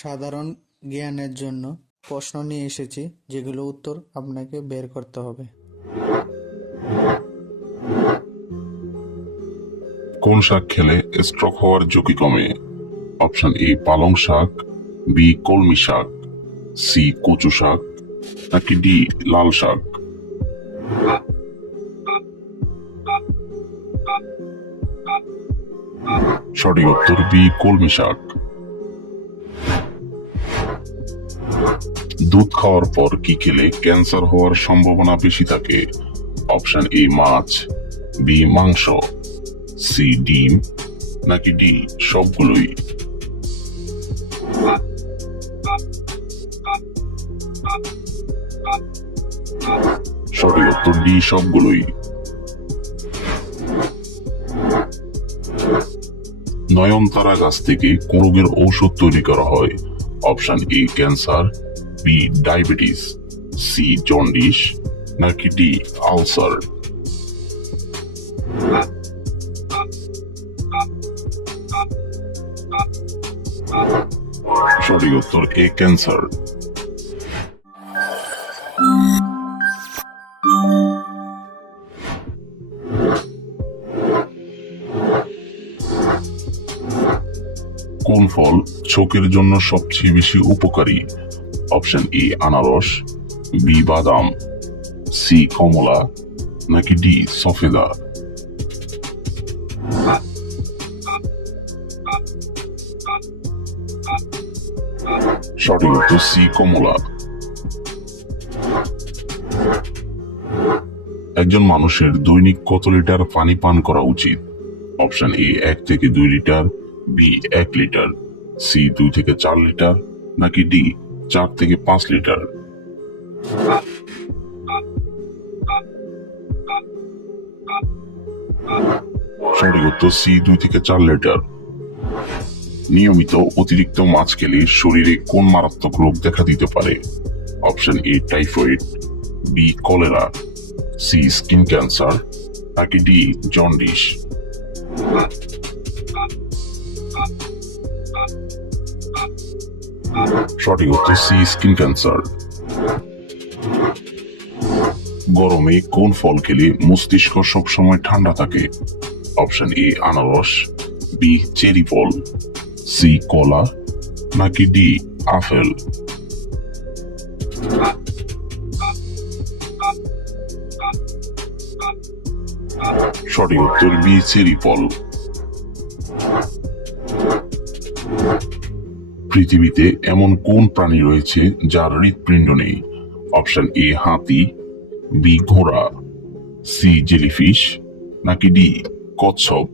সাধারণ জ্ঞানের জন্য প্রশ্ন নিয়ে এসেছি, যেগুলো উত্তর আপনাকে বের করতে হবে। কোন শাক খেলে স্ট্রোক হওয়ার ঝুঁকি কমে? অপশন এ পালং শাক, বি কলমি শাক, সি কচু শাক, নাকি ডি লাল শাক? সঠিক উত্তর বি কলমি শাক। দুধ খাওয়ার পর কি খেলে ক্যান্সার হওয়ার সম্ভাবনা বেশি থাকে? অপশন এ মাছ, বি মাংস, সি ডিম, নাকি ডি সবগুলোই? সঠিক উত্তর ডি সবগুলোই। নয়নতারা গাছ থেকে কোন রোগের ঔষধ তৈরি করা হয়? Option A cancer, B diabetes, C jaundice, নাকি ডি আলসার? সঠিক উত্তর এ ক্যান্সার। কোন ফল চোখের জন্য সবচেয়ে বেশি উপকারী? অপশন এ আনারস, বি বাদাম, সি কমলা, নাকি ডি সফেদা? সঠিক উত্তর সি কমলা। একজন মানুষের দৈনিক কত লিটার পানি পান করা উচিত? অপশন এ 1 থেকে 2 লিটার, বি 1 লিটার, সি 2 থেকে 4 লিটার, নাকি ডি 4 থেকে 5 লিটার? সঠিক উত্তর সি 2 থেকে 4 লিটার। নিয়মিত অতিরিক্ত মাছ খেলে শরীরে কোন মারাত্মক রোগ দেখা দিতে পারে? Option A typhoid, B cholera, C skin cancer, নাকি ডি জন্ডিস? সঠিক উত্তর সি স্কিন ক্যান্সার। গরমে কোন ফল খেলে মস্তিষ্ক সবসময় ঠান্ডা থাকে? অপশন এ আনারস, বি চেরি ফল, সি কলা, নাকি ডি আপেল? সঠিক উত্তর বি চেরি ফল। পৃথিবীতে এমন কোন প্রাণী রয়েছে যার হৃৎপিণ্ড নেই? অপশন এ হাতি, বি ঘোড়া, সি জেলিফিশ, নাকি ডি কচ্ছপ?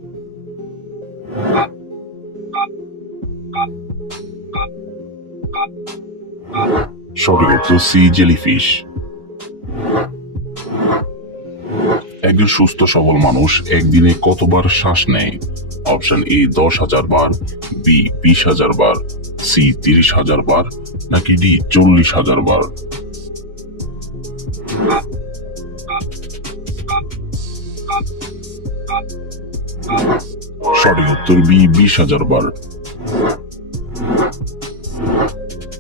সঠিক উত্তর সি জেলিফিশ। একজন সুস্থ সবল মানুষ একদিনে কতবার শ্বাস নেয়? অপশন এ 10,000 বার, বি 20,000 বার, সি 30,000 বার, নাকি ডি 40,000 বার? সঠিক উত্তর বি 20,000 বার।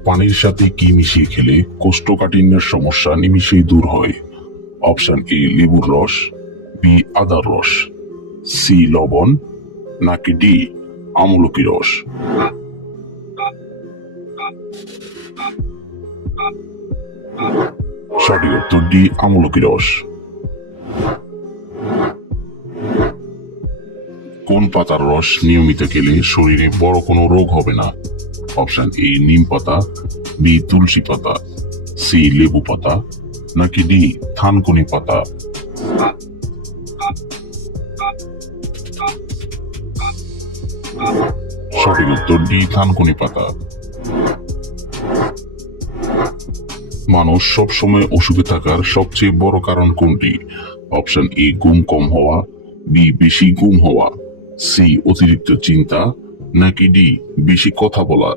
পানির সাথে কি মিশিয়ে খেলে কোষ্ঠকাঠিন্যের সমস্যা নিমিষেই দূর হয়? অপশন এ লেবুর রস, বি আদার রস, সি লবণ, নাকি ডি আমলকি রস? সঠিক উত্তর ডি আমলকি রস। কোন পাতার রস নিয়মিত খেলে শরীরে বড় কোনো রোগ হবে না? অপশন এ নিম পাতা, বি তুলসী পাতা, সি লেবু পাতা, নাকি ডি থানকুনি পাতা? সঠিক উত্তর ডি থানকুনি পাতা। মানুষ সবসময় অসুখে থাকার সবচেয়ে বড় কারণ কোনটি? অপশন এ ঘুম কম হওয়া, বি বেশি ঘুম হওয়া, সি অতিরিক্ত চিন্তা, নাকি ডি বেশি কথা বলা?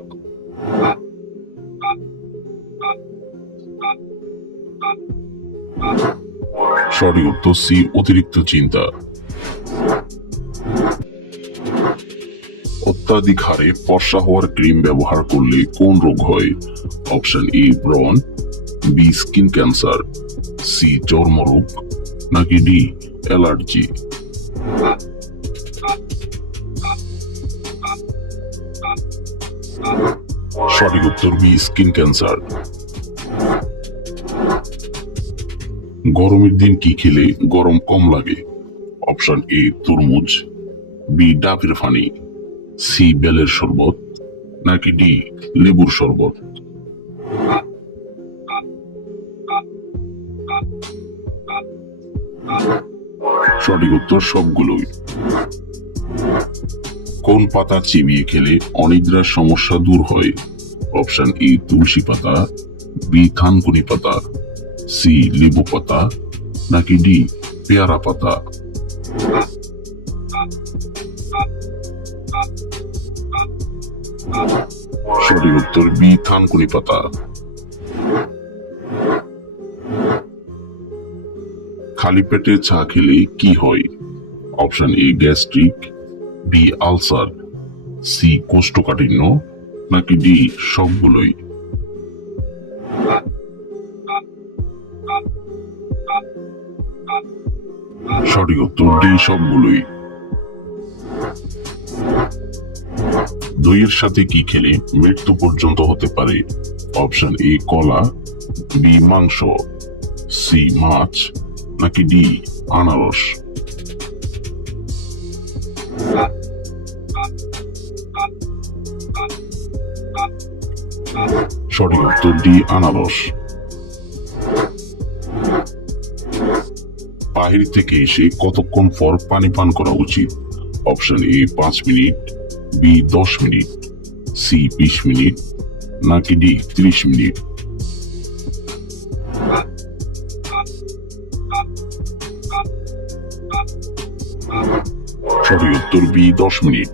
সঠিক উত্তর সি অতিরিক্ত চিন্তা। অত্যাধিক হারে ফর্সা হওয়ার ক্রিম ব্যবহার করলে কোন রোগ হয়? অপশন এ ব্রণ, বি স্কিন ক্যান্সার, সি চর্মরোগ, নাকি ডি অ্যালার্জি? সঠিক উত্তর বি স্কিন ক্যান্সার। গরমের দিন কি খেলে গরম কম লাগে? অপশন এ তরমুজ, বি ডাবের পানি, সি বেলের শরবত, নাকি ডি লেবুর শরবত? সঠিক উত্তর সবগুলোই। কোন পাতা চিবিয়ে খেলে অনিদ্রার সমস্যা দূর হয়? অপশন এ তুলসী পাতা, বি থানকুনি পাতা, সি লেবু পাতা, নাকি ডি পেয়ারা পাতা? সঠিক উত্তর বি থানকুনি পাতা। খালি পেটে চা খেলে কি হয়? Option A gastric, B ulcer, C কোষ্ঠকাঠিন্য, নাকি ডি সবগুলোই? সঠিক উত্তর ডি সবগুলোই। দইয়ের সাথে কি খেলে মৃত্যু পর্যন্ত হতে পারে? অপশন এ কলা, বি মাংস, সি মাছ, নাকি ডি আনারস? সঠিক উত্তর ডি আনারস। বাহির থেকে এসে কতক্ষণ পর পানি পান করা উচিত? Option A 5 minute, B 10 minute, C 20 minute, নাকি ডি 30 মিনিট? সঠিক উত্তর বি 10 মিনিট।